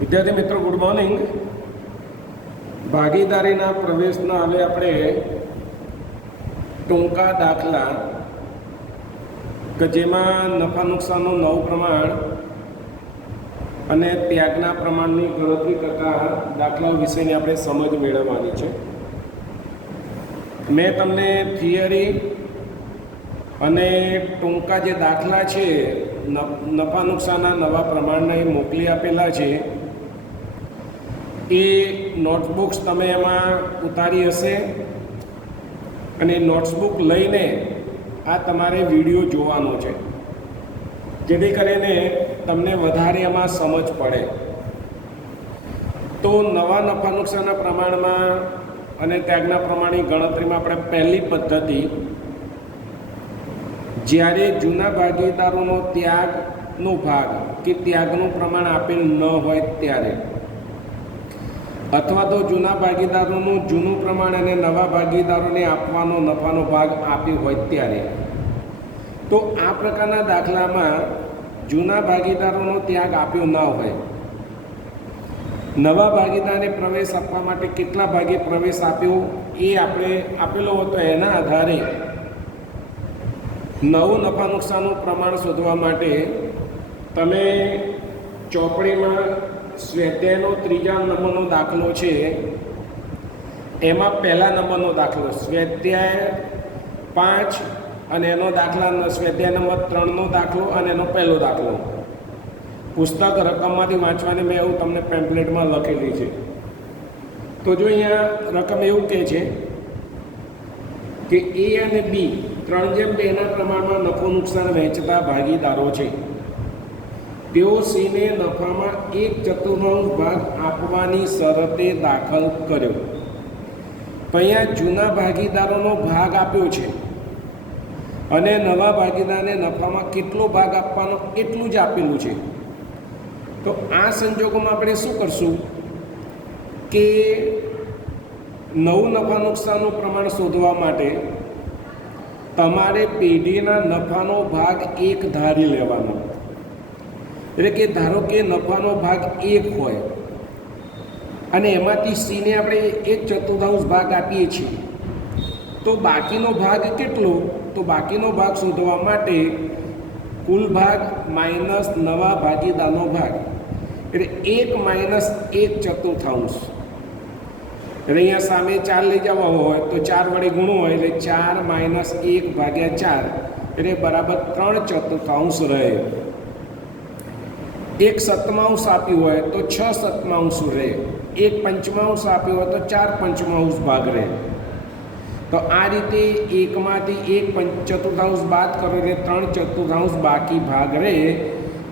વિદ્યાર્થી મિત્રો, good morning. ભાગીદારીના પ્રવેશના હવે આપણે ટૂંકા દાખલા કે જેમાં નફા નુકસાનનું નવું પ્રમાણ અને ત્યાગના પ્રમાણની ગણતરી કરતા દાખલાઓ વિશેની આપણે સમજ મેળવવાની છે. મેં તમને થિયરી અને ટૂંકા જે દાખલા છે નફા નુકસાનના નવા પ્રમાણના એ મોકલી આપેલા છે. એ નોટબુક્સ તમે એમાં ઉતારી હશે અને નોટ્સબુક લઈને આ તમારે વિડીયો જોવાનો છે, જેથી કરીને તમને વધારે એમાં સમજ પડે. તો નવા નફા નુકસાનના પ્રમાણમાં અને ત્યાગના પ્રમાણની ગણતરીમાં આપણે પહેલી પદ્ધતિ, જ્યારે જૂના ભાગીદારોનો ત્યાગનો ભાગ કે ત્યાગનું પ્રમાણ આપેલ ન હોય ત્યારે, અથવા તો જૂના ભાગીદારોનું જૂનું પ્રમાણ અને નવા ભાગીદારોને આપવાનો નફાનો ભાગ આપ્યો હોય ત્યારે. તો આ પ્રકારના દાખલામાં જૂના ભાગીદારોનો ત્યાગ આપ્યો ના હોય, નવા ભાગીદારને પ્રવેશ આપવા માટે કેટલા ભાગે પ્રવેશ આપ્યો એ આપણે આપેલો હતો. એના આધારે નવું નફા નુકસાનનું પ્રમાણ શોધવા માટે તમે ચોપડીમાં સ્વાધ્યાયનો ત્રીજા નંબરનો દાખલો છે, એમાં પહેલા નંબરનો દાખલો સ્વાધ્યાય 5 અને એનો દાખલા સ્વાધ્યાય નંબર 3નો દાખલો અને એનો પહેલો દાખલો પુસ્તક રકમમાંથી વાંચવાની મેં એવું તમને પેમ્પલેટમાં લખેલી છે. તો જો અહીંયા રકમ એવું કહે છે કે એ અને બી 3:2ના પ્રમાણમાં નફો નુકસાન વહેંચતા ભાગીદારો છે. તેઓ સીને નફામાં 1/4 ભાગ આપવાની શરતે દાખલ કર્યો. તો અહીંયા જૂના ભાગીદારોનો ભાગ આપ્યો છે અને નવા ભાગીદારને નફામાં કેટલો ભાગ આપવાનો એટલું જ આપેલું છે. તો આ સંજોગોમાં આપણે શું કરશું કે નવું નફા નુકસાનનું પ્રમાણ શોધવા માટે તમારે પેઢીના નફાનો ભાગ 1 ધારી લેવાનો. એટલે કે ધારો કે નફાનો ભાગ 1 હોય અને એમાંથી સીને આપણે 1/4 ભાગ આપીએ છીએ, તો બાકીનો ભાગ કેટલો? તો બાકીનો ભાગ શોધવા માટે કુલ ભાગ માઇનસ નવા ભાગીદારનો ભાગ, એટલે 1 - 1/4. એટલે અહીંયા સામે 4 લઈ જવા હોય તો 4 વડે ગુણવું હોય એટલે 4 - 1/4 એટલે બરાબર 3/4 રહે. 1/7 આપ્યું હોય તો 6/7 રહે. 1/5 આપ્યું હોય તો 4/5 ભાગ રહે. તો આ રીતે 1માંથી 1/4 બાદ કરો એટલે 3/4 બાકી ભાગ રહે.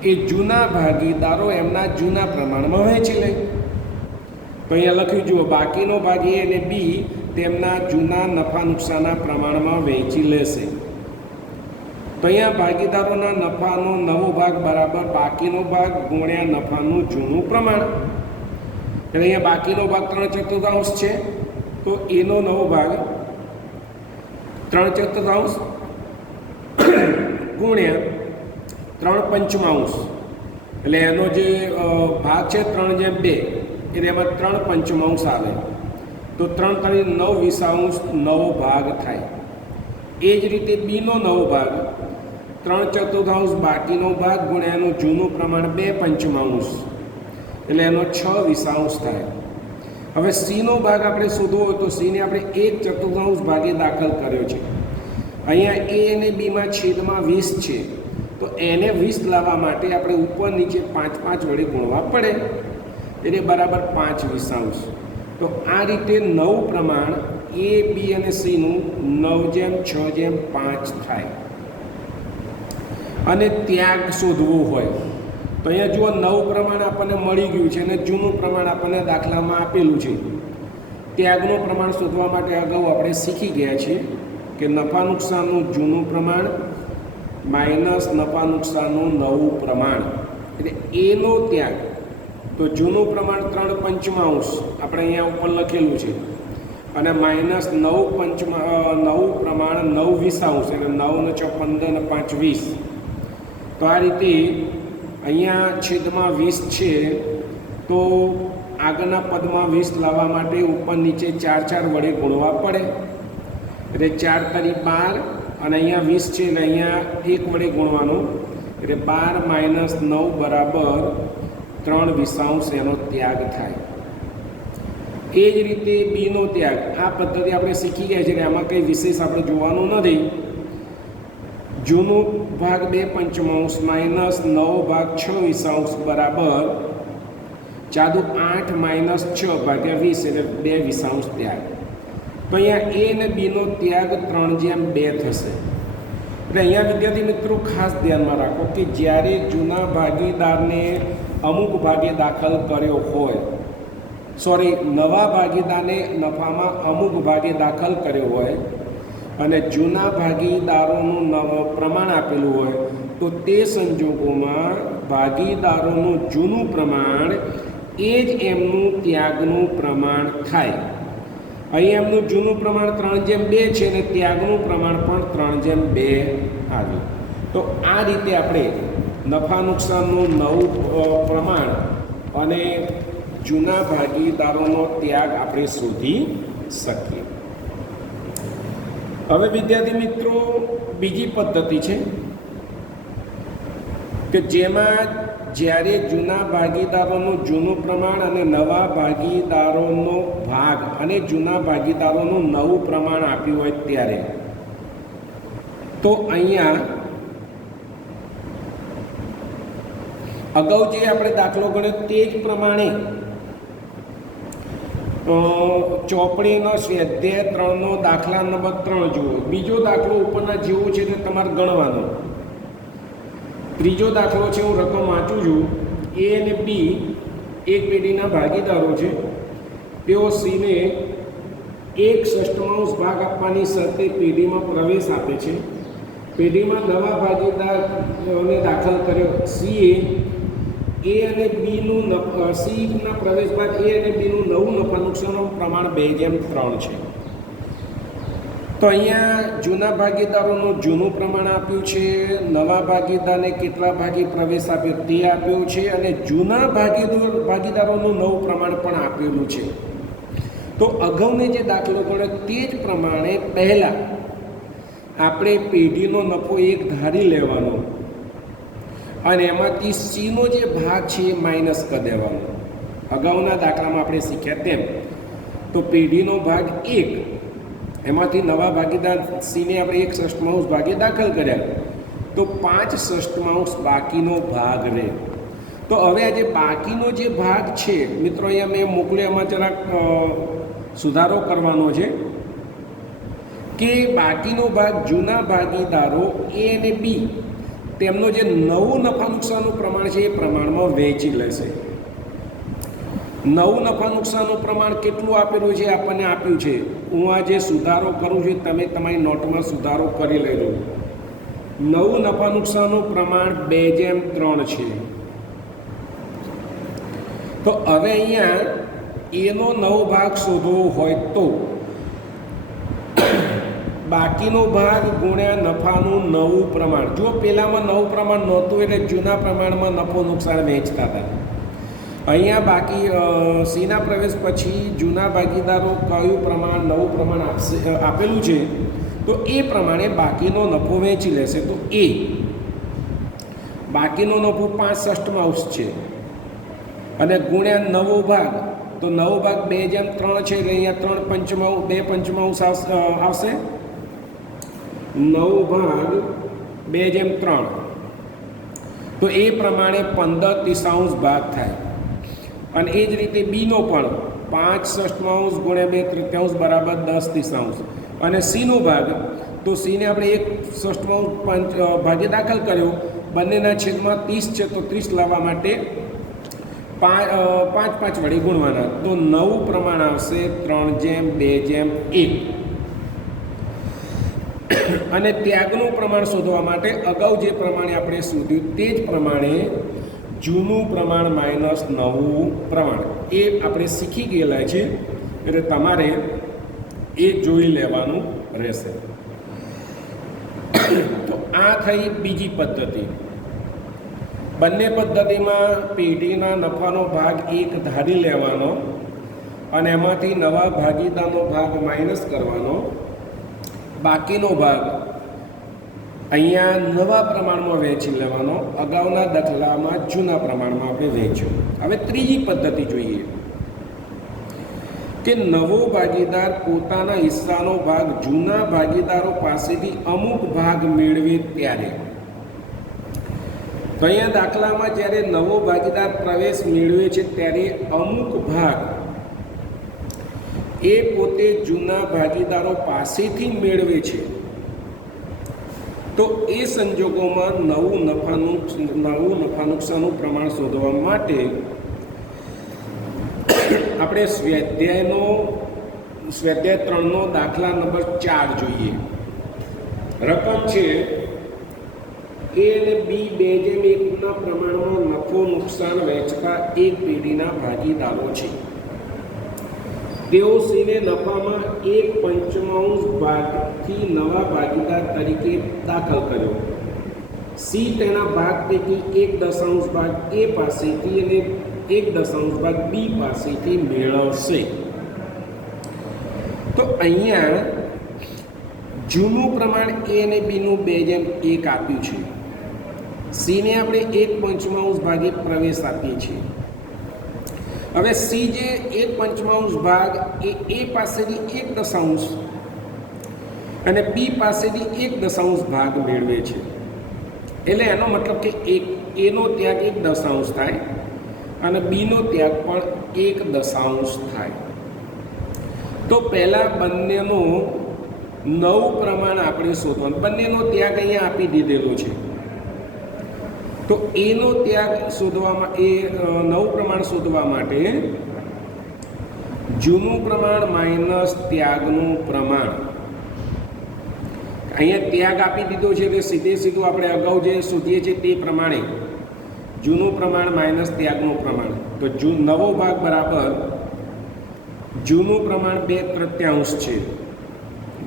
એ જૂના ભાગીદારો એમના જૂના પ્રમાણમાં વહેંચી લે. તો અહીંયા લખ્યું જુઓ, બાકીનો ભાગ એ અને બી તેમના જૂના નફા નુકસાનના પ્રમાણમાં વહેંચી લેશે. તો અહીંયા ભાગીદારોના નફાનો નવો ભાગ બરાબર બાકીનો ભાગ ગુણ્યા નફાનું જૂનું પ્રમાણ. એટલે અહીંયા બાકીનો ભાગ 3/4 છે, તો એનો નવો ભાગ 3/4 ગુણ્યા 3/5, એટલે એનો જે ભાગ છે 3/2, એટલે એમાં 3/5 આવે. તો 3×9 નવો ભાગ થાય. એ જ રીતે બીનો નવો ભાગ 3/4 બાકીનો ભાગ ગુણ્યા એનું જૂનું પ્રમાણ 2/5, એટલે એનો 6/20 થાય. હવે સીનો ભાગ આપણે શોધવો હોય તો સીને આપણે 1/4 ભાગે દાખલ કર્યો છે. અહીંયા એ અને બીમાં છેદમાં 20 છે, તો એને 20 લાવવા માટે આપણે ઉપર નીચે 5 વડે ગુણવા પડે, એટલે બરાબર 5/20. તો આ રીતે નવું પ્રમાણ એ, બી અને સીનું 9/6/5 થાય. અને ત્યાગ શોધવું હોય તો અહીંયા જુઓ, નવું પ્રમાણ આપણને મળી ગયું છે અને જૂનું પ્રમાણ આપણને દાખલામાં આપેલું છે. ત્યાગનું પ્રમાણ શોધવા માટે અગાઉ આપણે શીખી ગયા છીએ કે નફા નુકસાનનું જૂનું પ્રમાણ માઇનસ નફા નુકસાનનું નવું પ્રમાણ, એટલે એનો ત્યાગ. તો જૂનું પ્રમાણ 3/5 આપણે અહીંયા ઉપર લખેલું છે અને માઇનસ નવું પ્રમાણ 9/20, એટલે 9 × 6 = 15 ને 5 = 20. તો આ રીતે અહીંયા છેદમાં 20 છે તો આગળના પદમાં 20 લાવવા માટે ઉપર નીચે 4 વડે ગુણવા પડે. એટલે 4 તરી 12 અને અહીંયા 20 છે એટલે અહીંયા 1 વડે ગુણવાનું. એટલે 12 - 9 બરાબર 3/20 એનો ત્યાગ થાય. એ જ રીતે બીનો ત્યાગ, આ પદ્ધતિ આપણે શીખી ગયા છે એટલે આમાં કંઈ વિશેષ આપણે જોવાનું નથી. જૂનું ભાગ 2/5 માઇનસ 9/6 બરાબર જાદુ 8 - 6 ભાગ્યા 20 એટલે 2/20 ત્યાગ. તો અહીંયા એ અને બીનો ત્યાગ 3/2 થશે. એટલે અહીંયા વિદ્યાર્થી મિત્રો ખાસ ધ્યાનમાં રાખો કે જ્યારે જૂના ભાગીદારને અમુક ભાગે દાખલ કર્યો હોય, નવા ભાગીદારને નફામાં અમુક ભાગે દાખલ કર્યો હોય અને જૂના ભાગીદારોનું પ્રમાણ આપેલું હોય, તો તે સંજોગોમાં ભાગીદારોનું જૂનું પ્રમાણ એ જ એમનું ત્યાગનું પ્રમાણ થાય. અહીં એમનું જૂનું પ્રમાણ 3/2 છે અને ત્યાગનું પ્રમાણ પણ 3/2 આવ્યું. તો આ રીતે આપણે નફા નુકસાનનું નવું પ્રમાણ અને જૂના ભાગીદારોનો ત્યાગ આપણે શોધી શકીએ. હવે વિદ્યાર્થી મિત્રો બીજી પદ્ધતિ છે કે જેમાં જ્યારે જૂના ભાગીદારોનું જૂનું પ્રમાણ અને નવા ભાગીદારોનો ભાગ અને જૂના ભાગીદારોનું નવું પ્રમાણ આપ્યું હોય ત્યારે, તો અહીંયા અગાઉ જે આપણે દાખલો ગણ્યો તે જ પ્રમાણે ચોપડીનો સ્વાધ્યાય 3નો દાખલા નંબર 3 જુઓ. બીજો દાખલો ઉપરના જેવો છે તે તમારે ગણવાનો. ત્રીજો દાખલો છે, હું રકમ વાંચું છું. એ અને બી એક પેઢીના ભાગીદારો છે. તેઓ સીને 1/6 ભાગ આપવાની શરતે પેઢીમાં પ્રવેશ આપે છે. પેઢીમાં નવા ભાગીદારોને દાખલ કર્યો. સીએ એ અને બીનું સીના પ્રવેશ બાદ એ અને બીનું નવું નફા નુકસાનનું પ્રમાણ 2/3 છે. તો અહીંયા જૂના ભાગીદારોનું જૂનું પ્રમાણ આપ્યું છે, નવા ભાગીદારને કેટલા ભાગે પ્રવેશ આપ્યો તે આપ્યું છે અને જૂના ભાગીદારોનું નવું પ્રમાણ પણ આપેલું છે. તો અગાઉને જે દાખલો ગણ્યો તે જ પ્રમાણે પહેલાં આપણે પેઢીનો નફો એક ધારી લેવાનો અને એમાંથી સીનો જે ભાગ છે એ માઇનસ કરી દેવાનો. અગાઉના દાખલામાં આપણે શીખ્યા તેમ. તો પેઢીનો ભાગ 1, એમાંથી નવા ભાગીદાર સીને આપણે 1/6 ભાગે દાખલ કર્યા, તો 5/6 બાકીનો ભાગ રહે. તો હવે આ જે બાકીનો જે ભાગ છે મિત્રો, અહીંયા મેં મોકલ્યો, એમાં જરાક સુધારો કરવાનો છે કે બાકીનો ભાગ જૂના ભાગીદારો એ અને બી તેમનો જે નવું નફા નુકસાનનું પ્રમાણ છે એ પ્રમાણમાં વહેંચી લેશે. નવું નફા નુકસાનનું પ્રમાણ કેટલું આપેલું છે આપણને આપ્યું છે. હું આ જે સુધારો કરું છું તમે તમારી નોટમાં સુધારો કરી લેજો. નવું નફા નુકસાનનું પ્રમાણ 2/3 છે. તો હવે અહીંયા એનો નવો ભાગ શોધવો હોય તો બાકીનો ભાગ ગુણ્યા નફાનું નવું પ્રમાણ. જો પહેલામાં નવું પ્રમાણ નહોતું એટલે જૂના પ્રમાણમાં નફો નુકસાન વહેંચતા હતા. અહીંયા બાકી સીના પ્રવેશ પછી જૂના ભાગીદારો કયું પ્રમાણ નવું પ્રમાણ આપેલું છે તો એ પ્રમાણે બાકીનો નફો વહેંચી લેશે. તો એ બાકીનો નફો 5/6 છે અને ગુણ્યા નવો ભાગ, તો નવો ભાગ 2/3 છે એટલે અહીંયા 2/5 આવશે. નવો ભાગ 2/3, તો એ પ્રમાણે 15/30 ભાગ થાય. અને એ જ રીતે બીનો પણ 5/6 ગુણ્યા 2/3 બરાબર 10/30. અને સીનો ભાગ, તો સીને આપણે 1/6 ભાગે દાખલ કર્યો, બંનેના છેદમાં 30 છે તો 30 લાવવા માટે 5 વડે ગુણવાના. તો નવું પ્રમાણ આવશે 3/2/1. અને ત્યાગનું પ્રમાણ શોધવા માટે અગાઉ જે પ્રમાણે આપણે શોધ્યું તે જ પ્રમાણે જૂનું પ્રમાણ માઇનસ નવું પ્રમાણ એ આપણે શીખી ગયેલા છે, એટલે તમારે એ જોઈ લેવાનું રહેશે. તો આ થઈ બીજી પદ્ધતિ. બંને પદ્ધતિમાં પેઢીના નફાનો ભાગ એક ધારી લેવાનો અને એમાંથી નવા ભાગીદારનો ભાગ માઇનસ કરવાનો, બાકીનો ભાગ અહીંયા નવા પ્રમાણમાં વહેંચી લેવાનો. અગાઉના દાખલામાં જૂના પ્રમાણમાં આપણે વહેંચ્યું. હવે ત્રીજી પદ્ધતિ જોઈએ કે નવો ભાગીદાર પોતાના હિસ્સાનો ભાગ જૂના ભાગીદારો પાસેથી અમુક ભાગ મેળવે ત્યારે. તો અહીંયા દાખલામાં જ્યારે નવો ભાગીદાર પ્રવેશ મેળવે છે ત્યારે અમુક ભાગ એ પોતે જૂના ભાગીદારો પાસેથી મેળવે છે. તો એ સંજોગોમાં નવું નફા નુકસાનનું પ્રમાણ શોધવા માટે આપણે સ્વાધ્યાય 3નો દાખલા નંબર 4 જોઈએ. રકમ છે એ અને બી 2:1ના પ્રમાણમાં નફો નુકસાન વહેંચતા એક પેઢીના ભાગીદારો છે. તેઓ સીને નફામાં 1/5 ભાગથી નવા ભાગીદાર તરીકે દાખલ કર્યો. સી તેના ભાગ પૈકી 1/10 ભાગ એ પાસેથી અને 1/10 ભાગ બી પાસેથી મેળવશે. તો અહીંયા જૂનું પ્રમાણ એ અને બીનું 2:1 આપ્યું છે. સીને આપણે 1/5 ભાગે પ્રવેશ આપીએ છીએ. હવે સી જે 1/5 ભાગ એ પાસેથી 1/10 અને બી પાસેથી 1/10 ભાગ મેળવે છે. એટલે એનો મતલબ કે એનો ત્યાગ 1/10 થાય અને બીનો ત્યાગ પણ 1/10 થાય. તો પહેલાં બંનેનું નવું પ્રમાણ આપણે શોધવાનું. બંનેનો ત્યાગ અહીંયા આપી દીધેલો છે. તો એનો ત્યાગ શોધવામાં નવું પ્રમાણ શોધવા માટે જૂનું પ્રમાણ માઇનસ ત્યાગનું પ્રમાણ. અહીંયા ત્યાગ આપી દીધો છે એટલે સીધું આપણે અગાઉ જે શોધીએ છીએ તે પ્રમાણે જૂનું પ્રમાણ માઇનસ ત્યાગનું પ્રમાણ. તો નવો ભાગ બરાબર જૂનું પ્રમાણ 2/3 છે,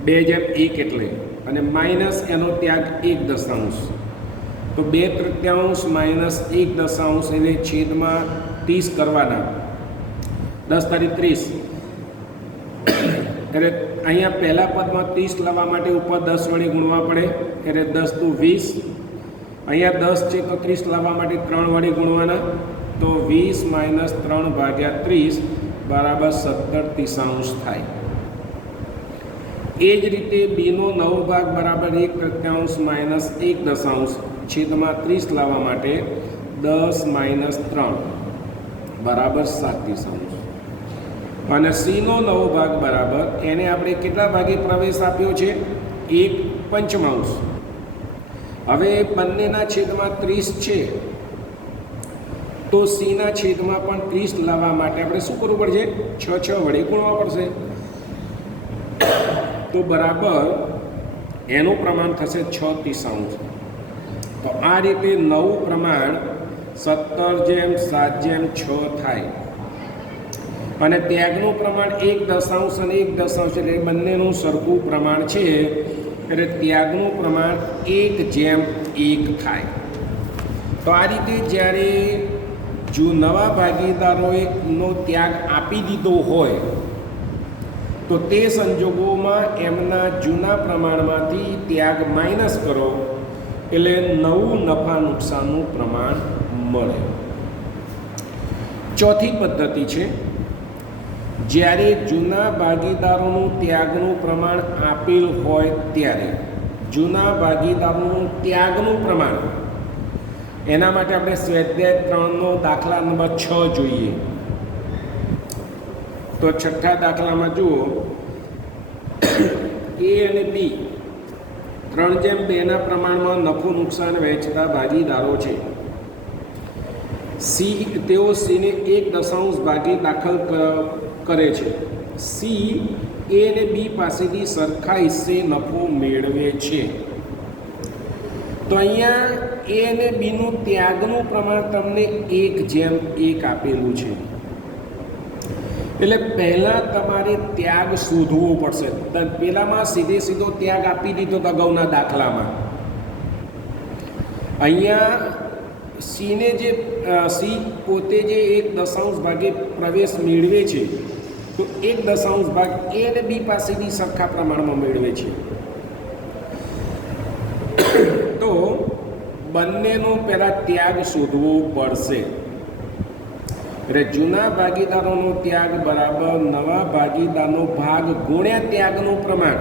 2/1 એટલે, અને માઇનસ એનો ત્યાગ 1/10. તો 2/3 માઇનસ 1/10 એટલે છેદમાં 30 કરવાના. 10 તારીખ 30. એટલે અહીંયા પહેલા પદમાં 30 લાવવા માટે ઉપર 10 વડે ગુણવા પડે. એટલે 10 × 20. અહીંયા 10 છે તો 30 લાવવા માટે 3 વડે ગુણવાના. તો 20 - 3/30 બરાબર 17/30 થાય. એ જ રીતે બીનો નવો ભાગ બરાબર 1/3 માઇનસ 1/10 છેદમાં 30 લાવવા માટે 10 - 3 બરાબર 7/30. અને સીનો નવો ભાગ બરાબર એને આપણે કેટલા ભાગે પ્રવેશ આપ્યો છે? 1/5. હવે બંનેના છેદમાં 30 છે તો સીના છેદમાં પણ 30 લાવવા માટે આપણે શું કરવું પડશે? 6 વડે ગુણવા પડશે. તો બરાબર એનું પ્રમાણ થશે 6/30. તો આ રીતે નવું પ્રમાણ 17/7/6 થાય. અને ત્યાગનું પ્રમાણ 1/10 અને 1/10 એટલે બંનેનું સરખું પ્રમાણ છે એટલે ત્યાગનું પ્રમાણ 1/1 થાય. તો આ રીતે જ્યારે જો નવા ભાગીદારોનો ત્યાગ આપી દીધો હોય તો તે સંજોગોમાં એમના જૂના પ્રમાણમાંથી ત્યાગ માઇનસ કરો એટલે નવું નફા નુકસાનનું પ્રમાણ મળે. ચોથી પદ્ધતિ છે જ્યારે જૂના ભાગીદારોનું ત્યાગનું પ્રમાણ આપેલ હોય ત્યારે. જૂના ભાગીદારોનું ત્યાગનું પ્રમાણ એના માટે આપણે સ્વાધ્યાય 3નો દાખલા નંબર 6 જોઈએ. તો છઠ્ઠા દાખલામાં જુઓ એ અને બી 3/2ના પ્રમાણમાં નફો નુકસાન વહેંચતા ભાગીદારો છે. તેઓ સીને 1/10 ભાગે દાખલ કરે છે. સી એ અને બી પાસેથી સરખા હિસ્સે નફો મેળવે છે. તો અહીંયા એ અને બીનું ત્યાગનું પ્રમાણ તમને 1/1 આપેલું છે. એટલે પહેલાં તમારે ત્યાગ શોધવો પડશે. પહેલામાં સીધો ત્યાગ આપી દીધો અગાઉના દાખલામાં. અહીંયા સીને જે સી પોતે જે 1 ભાગે પ્રવેશ મેળવે છે, તો 1 ભાગ એ અને બી પાસેથી સરખા પ્રમાણમાં મેળવે છે. તો બંનેનો પહેલાં ત્યાગ શોધવો પડશે. એટલે જૂના ભાગીદારોનો ત્યાગ બરાબર નવા ભાગીદારનો ભાગ ગુણ્યા ત્યાગનું પ્રમાણ.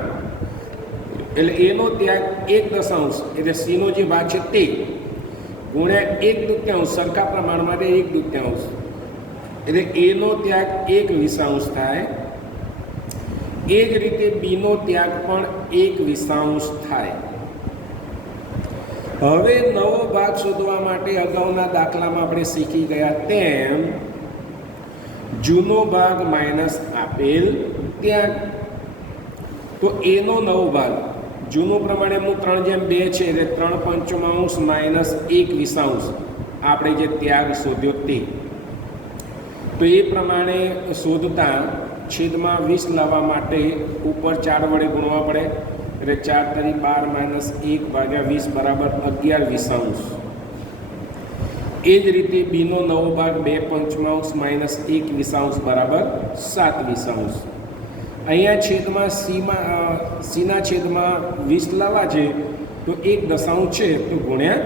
એટલે એનો ત્યાગ 1 એટલે સીનો જે ભાગ છે તે ગુણ્યા 1/2 સરખા પ્રમાણ માટે 1/2, એટલે એનો ત્યાગ 1/20 થાય. એ જ રીતે બીનો ત્યાગ પણ 1/20 થાય. હવે નવો ભાગ શોધવા માટે અગાઉના દાખલામાં આપણે શીખી ગયા તેમ જૂનો ભાગ માઇનસ આપેલ ત્યાગ. તો એનો નવો ભાગ જૂનું પ્રમાણે એમનું 3/2 છે, એટલે 3/5 માઇનસ 1/20 આપણે જે ત્યાગ શોધ્યો તે. તો એ પ્રમાણે શોધતા છેદમાં 20 લાવવા માટે ઉપર 4 વડે ગુણવા પડે, એટલે 4 × 12 માઇનસ 1/20 બરાબર 11/20. એ જ રીતે બીનો નવો ભાગ 2/5 માઇનસ 1/20 બરાબર 7/20. અહીંયા છેદમાં સીના છેદમાં 20 લાવવા છે, તો 1 છે, તો ગુણ્યા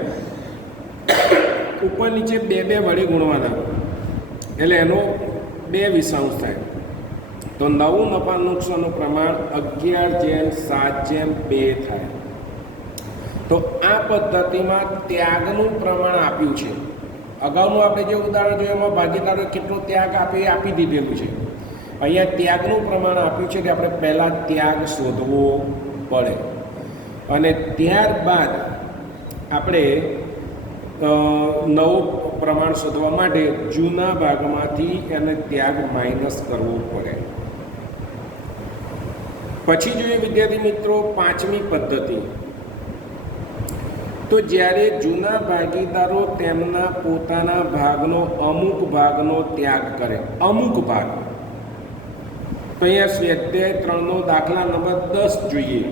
ઉપર નીચે 2 વડે ગુણવાના, એટલે એનો 2/20 થાય. તો નવું નફા નુકસાનનું પ્રમાણ 11/7/2 થાય. તો આ પદ્ધતિમાં ત્યાગનું પ્રમાણ આપ્યું છે. અગાઉનું આપણે જે ઉદાહરણ જોયું એમાં ભાગીદારો કેટલો ત્યાગ આપે એ આપી દીધેલું છે. અહીંયા ત્યાગનું પ્રમાણ આપ્યું છે કે આપણે પહેલાં ત્યાગ શોધવો પડે, અને ત્યારબાદ આપણે નવું પ્રમાણ શોધવા માટે જૂના ભાગમાંથી એને ત્યાગ માઇનસ કરવો પડે. પછી જોઈએ વિદ્યાર્થી મિત્રો 5મી પદ્ધતિ. તો જ્યારે જૂના ભાગીદારો તેમના પોતાના ભાગનો અમુક ભાગનો ત્યાગ કરે, અમુક ભાગ. તો અહીંયા સ્વાધ્યાય 3નો દાખલા નંબર 10 જોઈએ.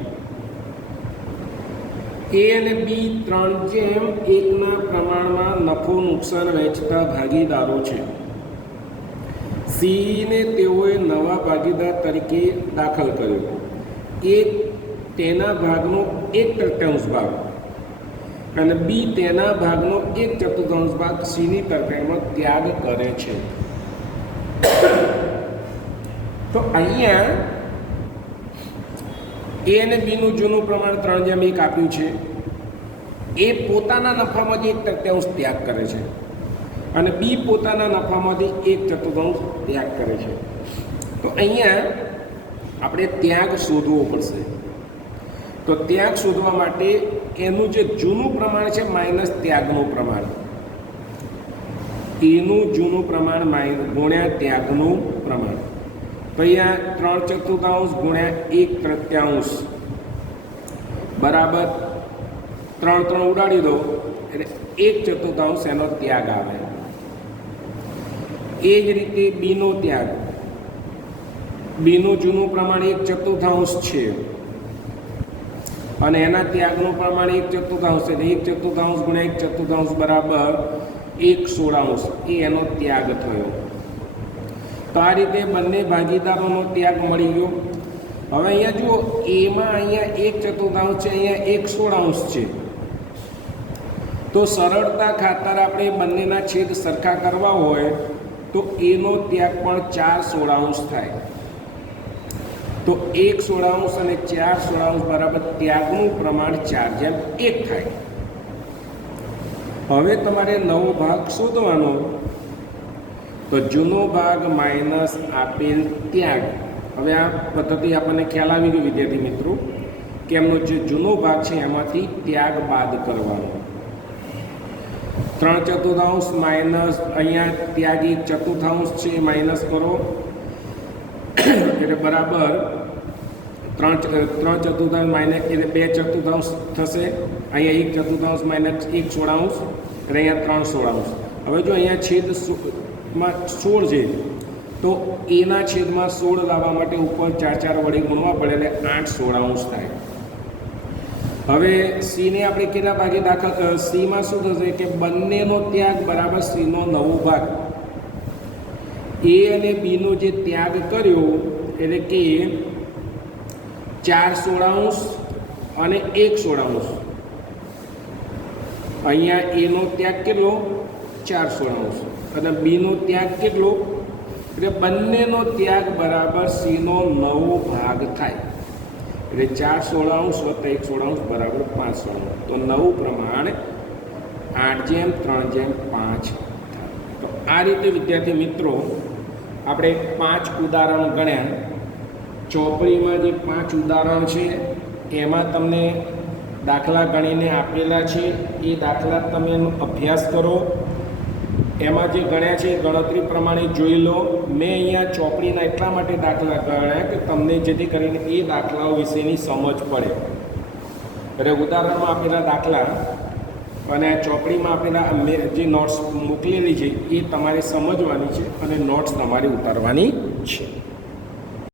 એ અને બી 3/1 પ્રમાણમાં નફો નુકસાન વહેંચતા ભાગીદારો છે. સીને તેઓએ નવા ભાગીદાર તરીકે દાખલ કર્યો. એ તેના ભાગનો 1/3 ભાગ અને બી તેના ભાગનો 1/4 ભાગ સીની તરફેણમાં ત્યાગ કરે છે. તો અહીંયા એ અને બીનું જૂનું પ્રમાણ 3/1 આપ્યું છે. એ પોતાના નફામાંથી 1/3 ત્યાગ કરે છે અને બી પોતાના નફામાંથી 1/4 ત્યાગ કરે છે. તો અહીંયા આપણે ત્યાગ શોધવો પડશે. તો ત્યાગ શોધવા માટે એનું જે જૂનું પ્રમાણ છે માઇનસ ત્યાગનું પ્રમાણ, એનું જૂનું પ્રમાણ ગુણ્યા ત્યાગનું પ્રમાણ. તો અહીંયા 3/4 ગુણ્યા 1/3 બરાબર 3 ઉડાડી દો, એટલે 1/4 એનો ત્યાગ આવે. એ જ રીતે બીનો ત્યાગ, બીનું જૂનું પ્રમાણ 1/4 છે અને એના ત્યાગનું પ્રમાણ 1/4 છે, એટલે 1/4 ગુણ્યા 1/4 બરાબર 1/16 એ એનો ત્યાગ થયો. તો આ રીતે બંને ભાગીદારોનો ત્યાગ મળી ગયો. હવે અહીંયા જુઓ, એમાં અહીંયા 1/4 છે, અહીંયા 1/16 છે. તો સરળતા ખાતર આપણે બંનેના છેદ સરખા કરવા હોય તો એનો ત્યાગ પણ 4/16 થાય. તો 1/16 અને 4/16 બરાબર ત્યાગનું પ્રમાણ 4/1 થાય. હવે તમારે નવો ભાગ શોધવાનો. તો જૂનો ભાગ માઇનસ આપેલ ત્યાગ. હવે આ પદ્ધતિ આપણને ખ્યાલ આવી ગયો વિદ્યાર્થી મિત્રો કે એમનો જે જૂનો ભાગ છે એમાંથી ત્યાગ બાદ કરવાનો. 3/4 માઇનસ અહીંયા ત્યાગ 1/4 છે, માઇનસ કરો એટલે બરાબર 3/4 માઇનસ એટલે 2/4 થશે. અહીંયા 1/4 માઇનસ 1/16 એટલે અહીંયા 3/16. હવે જો અહીંયા છેદમાં 16 છે તો એના છેદમાં 16 લાવવા માટે ઉપર 4 વડે ગુણવા પડે એટલે 8/16 થાય. હવે સીને આપણે કેટલા ભાગે દાખલ સીમાં શું થશે કે બંનેનો ત્યાગ બરાબર સીનો 9 ભાગ. એ અને બીનો જે ત્યાગ કર્યો એટલે કે 4/16 અને 1/16. અહીંયા એનો ત્યાગ કેટલો 4/16 અને બીનો ત્યાગ કેટલો, એટલે બંનેનો ત્યાગ બરાબર સીનો 9 ભાગ થાય. એટલે 4/16 + 1/16 બરાબર 5/16. તો 9 પ્રમાણે 8/3/5. તો આ રીતે વિદ્યાર્થી મિત્રો આપણે 5 ઉદાહરણ ગણ્યા. ચોપડીમાં જે 5 ઉદાહરણ છે એમાં તમને દાખલા ગણીને આપેલા છે. એ દાખલા તમે એનો અભ્યાસ કરો. એમાં જે ગણ્યા છે એ ગણતરી પ્રમાણે જોઈ લો. મેં અહીંયા ચોપડીના એટલા માટે દાખલા ગણ્યા કે તમને જેથી કરીને એ દાખલાઓ વિશેની સમજ પડે. એટલે ઉદાહરણમાં આપેલા દાખલા અને આ ચોપડીમાં આપેલા જે નોટ્સ મોકલેલી છે એ તમારે સમજવાની છે અને નોટ્સ તમારે ઉતારવાની છે.